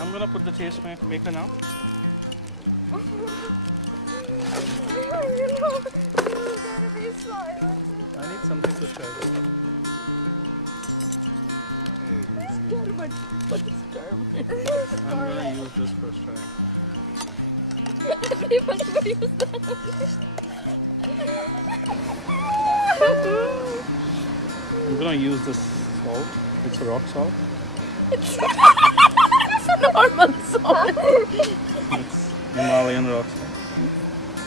I'm gonna put the taste maker now. I'm gonna use this salt. It's rock salt. It's a normal salt. Himalayan rock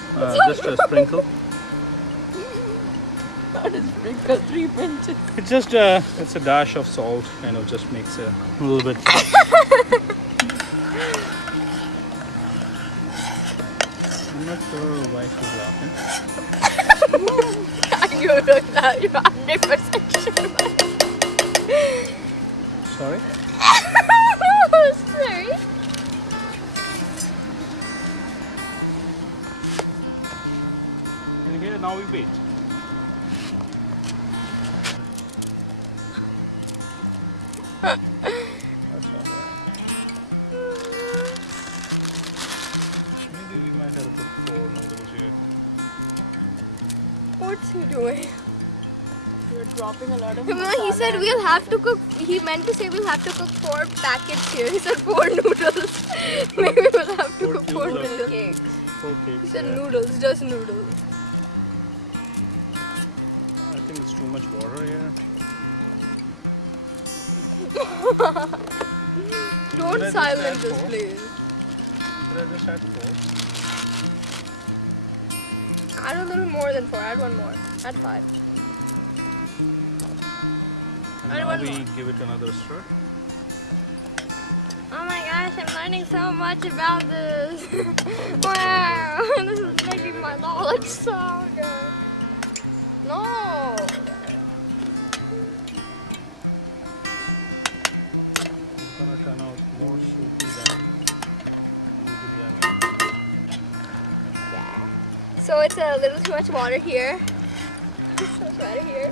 salt. Just a sprinkle. Not a sprinkle, 3 pinches. It's just it's a dash of salt. Kind of just makes it a little bit. You look like you're 100% sure. Sorry? Sorry. Okay, now we wait. What's he doing? You're dropping a lot of. Remember, he said we'll have to cook. He meant to say we'll have to cook 4 packets here. He said 4 noodles. Maybe we'll have to cook 4 noodles. Cakes. He said noodles, just noodles. I think it's too much water here. Don't silence this, please. Add a little more than 4. Add 1 more. Add 5. Add 1 more. Give it another stir. Oh my gosh, I'm learning so much about this. Wow, this is making my knowledge so good. No. So it's a little too much water here. So it's right here.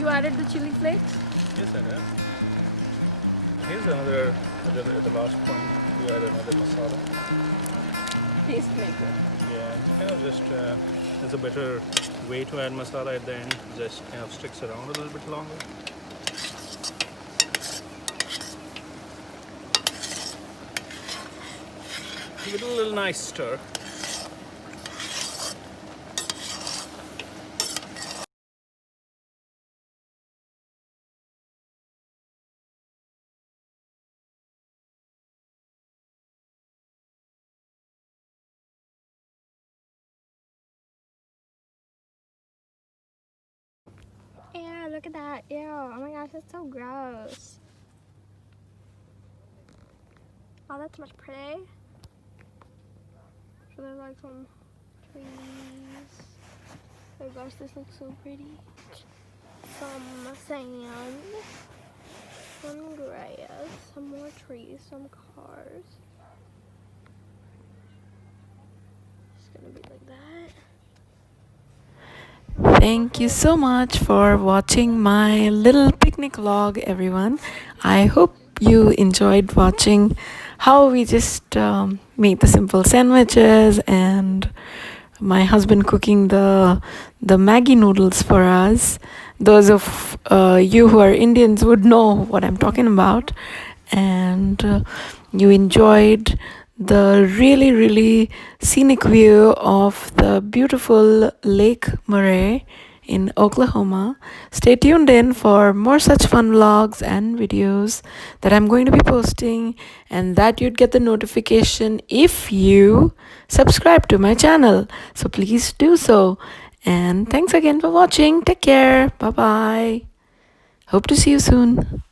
You added the chili flakes? Yes, I have. Here's another, the last point. You add another masala. Taste maker. Yeah, kind of just, there's a better way to add masala at the end. Just kind of sticks around a little bit longer. Give it a little nice stir. Yeah, look at that. Ew. Oh my gosh, that's so gross. Oh, that's much pretty. So there's like some trees. Oh gosh, this looks so pretty. Some sand. Some grass. Some more trees. Some cars. It's gonna be like that. Thank you so much for watching my little picnic vlog, everyone. I hope you enjoyed watching how we just made the simple sandwiches and my husband cooking the Maggi noodles for us. Those of you who are Indians would know what I'm talking about, and you enjoyed the really scenic view of the beautiful Lake Murray in Oklahoma. Stay tuned in for more such fun vlogs and videos that I'm going to be posting, and that you'd get the notification if you subscribe to my channel. So please do so. And thanks again for watching. Take care. Bye bye. Hope to see you soon.